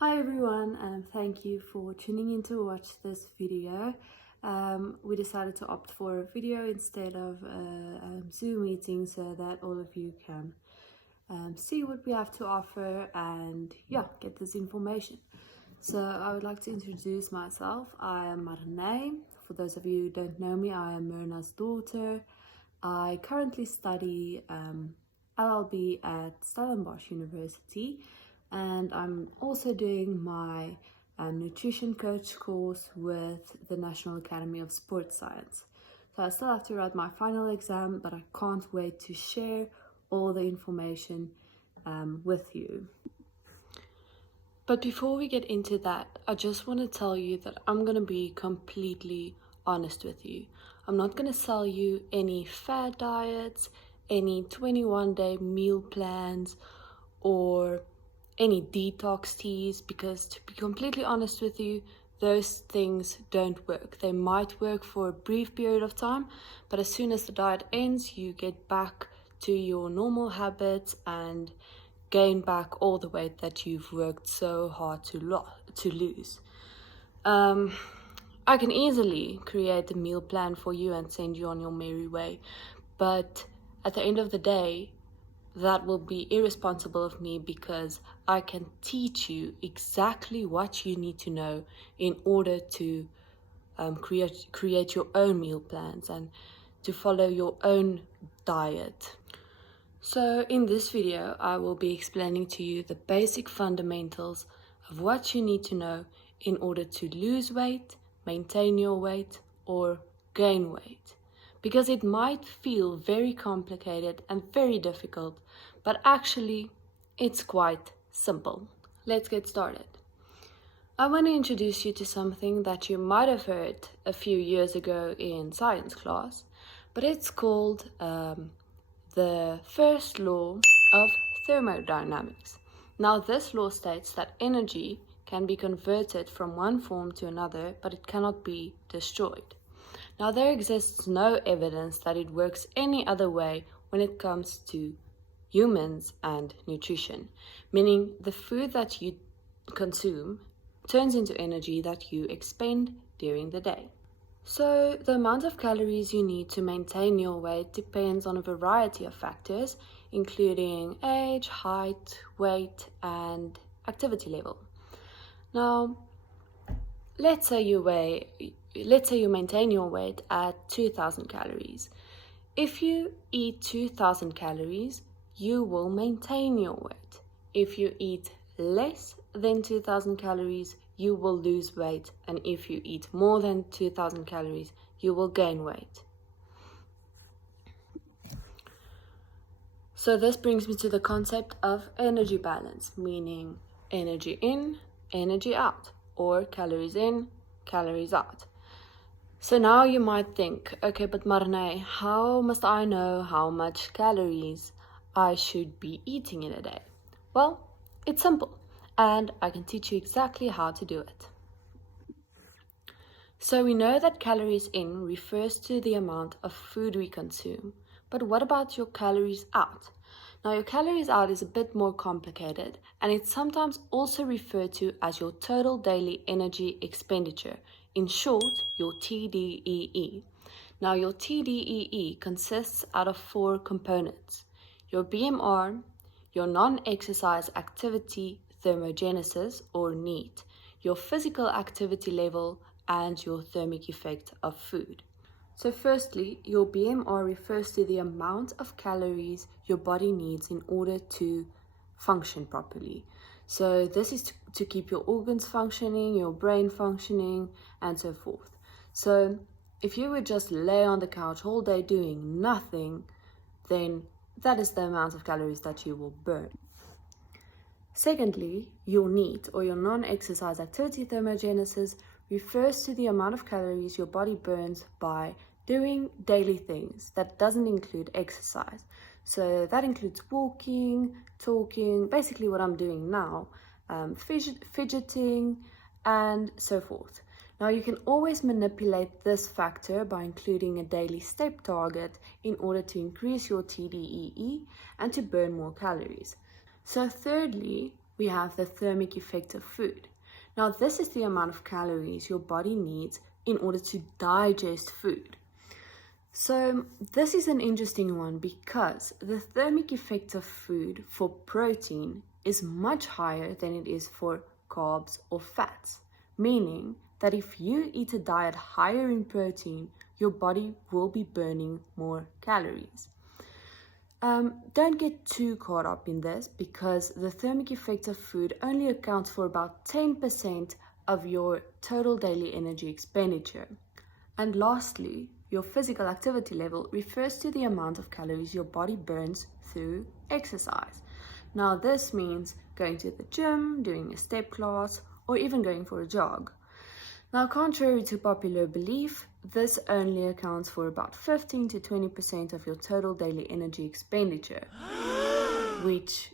Hi everyone, and thank you for tuning in to watch this video. We decided to opt for a video instead of a Zoom meeting so that all of you can see what we have to offer and get this information. So I would like to introduce myself. I am Mariné. For those of you who don't know me, I am Mariné's daughter. I currently study LLB at Stellenbosch University, and I'm also doing my nutrition coach course with the National Academy of Sports Science. So I still have to write my final exam, but I can't wait to share all the information with you. But before we get into that, I just want to tell you that I'm going to be completely honest with you. I'm not going to sell you any fad diets, any 21-day meal plans, or any detox teas, because to be completely honest with you, those things don't work. They might work for a brief period of time, but as soon as the diet ends, you get back to your normal habits and gain back all the weight that you've worked so hard to lose. I can easily create a meal plan for you and send you on your merry way, but at the end of the day, that will be irresponsible of me, because I can teach you exactly what you need to know in order to create your own meal plans and to follow your own diet. So in this video, I will be explaining to you the basic fundamentals of what you need to know in order to lose weight, maintain your weight, or gain weight. Because it might feel very complicated and very difficult, but actually it's quite simple. Let's get started. I want to introduce you to something that you might have heard a few years ago in science class, but it's called the first law of thermodynamics. Now, this law states that energy can be converted from one form to another, but it cannot be destroyed. Now, there exists no evidence that it works any other way when it comes to humans and nutrition, meaning the food that you consume turns into energy that you expend during the day. So, the amount of calories you need to maintain your weight depends on a variety of factors, including age, height, weight, and activity level. Now, let's say you maintain your weight at 2,000 calories. If you eat 2,000 calories, you will maintain your weight. If you eat less than 2,000 calories, you will lose weight. And if you eat more than 2,000 calories, you will gain weight. So this brings me to the concept of energy balance, meaning energy in, energy out, or calories in, calories out. So now you might think, okay, but Mariné, how must I know how much calories I should be eating in a day? Well, it's simple, and I can teach you exactly how to do it. So we know that calories in refers to the amount of food we consume, but what about your calories out? Now, your calories out is a bit more complicated, and it's sometimes also referred to as your total daily energy expenditure, in short, your TDEE. Now, your TDEE consists out of 4 components: your BMR, your non-exercise activity thermogenesis or NEAT, your physical activity level, and your thermic effect of food. So firstly, your BMR refers to the amount of calories your body needs in order to function properly. So this is to keep your organs functioning, your brain functioning, and so forth. So if you would just lay on the couch all day doing nothing, then that is the amount of calories that you will burn. Secondly, your NEAT, or your non-exercise activity thermogenesis, refers to the amount of calories your body burns by doing daily things. That doesn't include exercise. So that includes walking, talking, basically what I'm doing now, fidgeting, and so forth. Now, you can always manipulate this factor by including a daily step target in order to increase your TDEE and to burn more calories. So thirdly, we have the thermic effect of food. Now, this is the amount of calories your body needs in order to digest food. So this is an interesting one because the thermic effect of food for protein is much higher than it is for carbs or fats, meaning that if you eat a diet higher in protein, your body will be burning more calories. Don't get too caught up in this because the thermic effect of food only accounts for about 10% of your total daily energy expenditure. And lastly, your physical activity level refers to the amount of calories your body burns through exercise. Now, this means going to the gym, doing a step class, or even going for a jog. Now, contrary to popular belief, this only accounts for about 15 to 20% of your total daily energy expenditure, which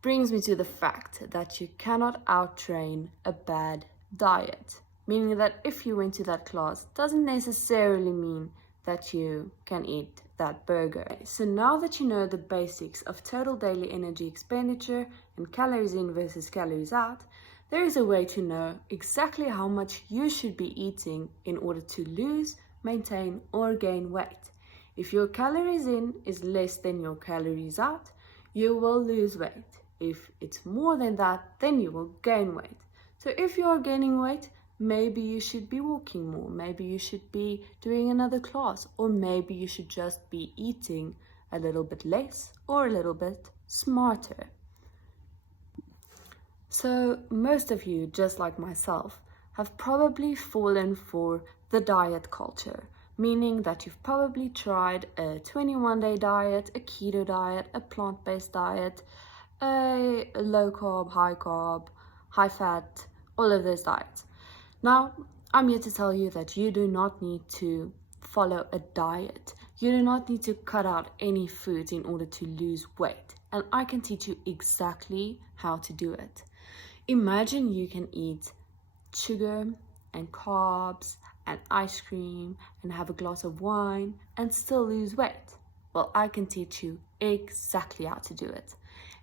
brings me to the fact that you cannot outtrain a bad diet, meaning that if you went to that class, doesn't necessarily mean that you can eat that burger. So now that you know the basics of total daily energy expenditure and calories in versus calories out, there is a way to know exactly how much you should be eating in order to lose, maintain, or gain weight. If your calories in is less than your calories out, you will lose weight. If it's more than that, then you will gain weight. So if you are gaining weight, maybe you should be walking more, maybe you should be doing another class, or maybe you should just be eating a little bit less or a little bit smarter. So most of you, just like myself, have probably fallen for the diet culture, meaning that you've probably tried a 21-day diet, a keto diet, a plant-based diet, a low-carb, high-carb, high-fat, all of those diets. Now, I'm here to tell you that you do not need to follow a diet. You do not need to cut out any foods in order to lose weight. And I can teach you exactly how to do it. Imagine you can eat sugar and carbs and ice cream and have a glass of wine and still lose weight. Well, I can teach you exactly how to do it.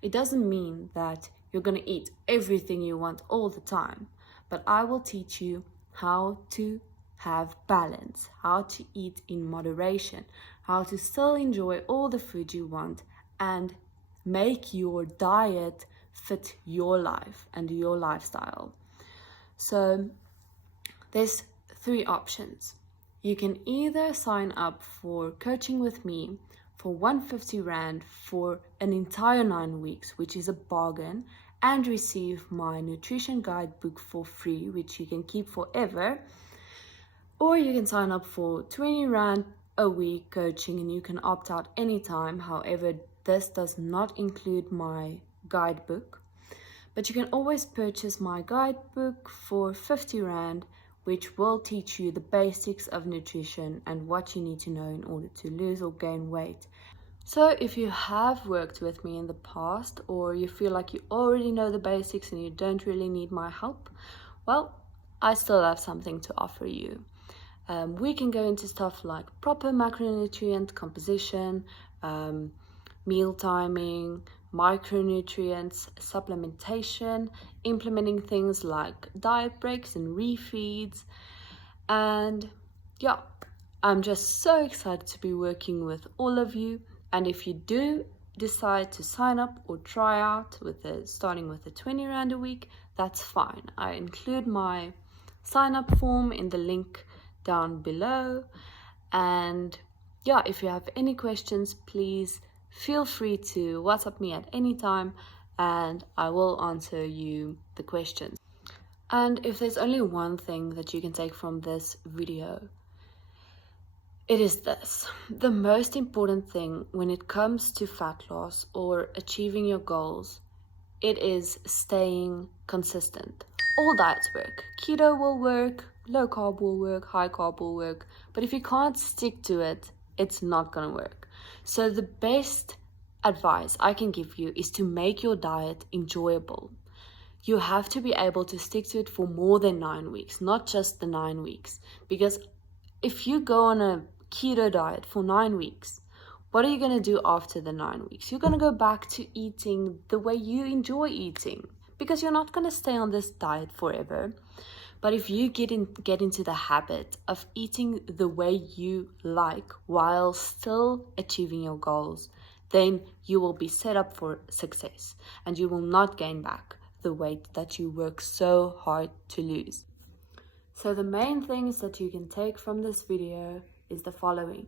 It doesn't mean that you're going to eat everything you want all the time, but I will teach you how to have balance, how to eat in moderation, how to still enjoy all the food you want and make your diet fit your life and your lifestyle. So there's 3 options. You can either sign up for coaching with me for 150 Rand for an entire 9 weeks, which is a bargain, and receive my nutrition guidebook for free, which you can keep forever. Or you can sign up for 20 Rand a week coaching and you can opt out anytime. However, this does not include my guidebook. But you can always purchase my guidebook for 50 Rand, which will teach you the basics of nutrition and what you need to know in order to lose or gain weight. So if you have worked with me in the past or you feel like you already know the basics and you don't really need my help, well, I still have something to offer you. We can go into stuff like proper macronutrient composition, meal timing, micronutrients, supplementation, implementing things like diet breaks and refeeds. And yeah, I'm just so excited to be working with all of you. And if you do decide to sign up or try out starting with the 20 Rand a week, that's fine. I include my sign up form in the link down below. And yeah, if you have any questions, please feel free to WhatsApp me at any time and I will answer you the questions. And if there's only one thing that you can take from this video, it is this. The most important thing when it comes to fat loss or achieving your goals, it is staying consistent. All diets work. Keto will work, low carb will work, high carb will work, but if you can't stick to it, it's not gonna work. So the best advice I can give you is to make your diet enjoyable. You have to be able to stick to it for more than 9 weeks, not just the 9 weeks. Because if you go on a keto diet for 9 weeks, what are you going to do after the 9 weeks? You're going to go back to eating the way you enjoy eating because you're not going to stay on this diet forever. But if you get into the habit of eating the way you like while still achieving your goals, then you will be set up for success and you will not gain back the weight that you work so hard to lose. So the main things that you can take from this video is the following.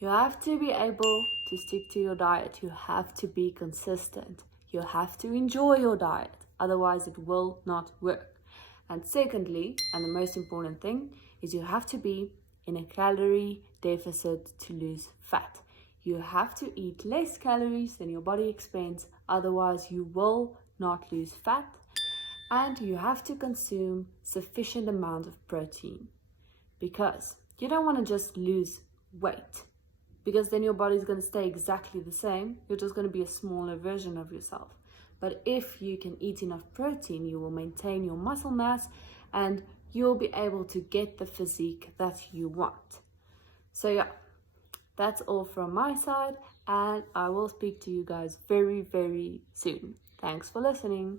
You have to be able to stick to your diet. You have to be consistent. You have to enjoy your diet. Otherwise, it will not work. And secondly, and the most important thing, is you have to be in a calorie deficit to lose fat. You have to eat less calories than your body expends. Otherwise, you will not lose fat. And you have to consume sufficient amount of protein, because you don't want to just lose weight, because then your body is going to stay exactly the same. You're just going to be a smaller version of yourself. But if you can eat enough protein, you will maintain your muscle mass and you'll be able to get the physique that you want. So yeah, that's all from my side, and I will speak to you guys very, very soon. Thanks for listening.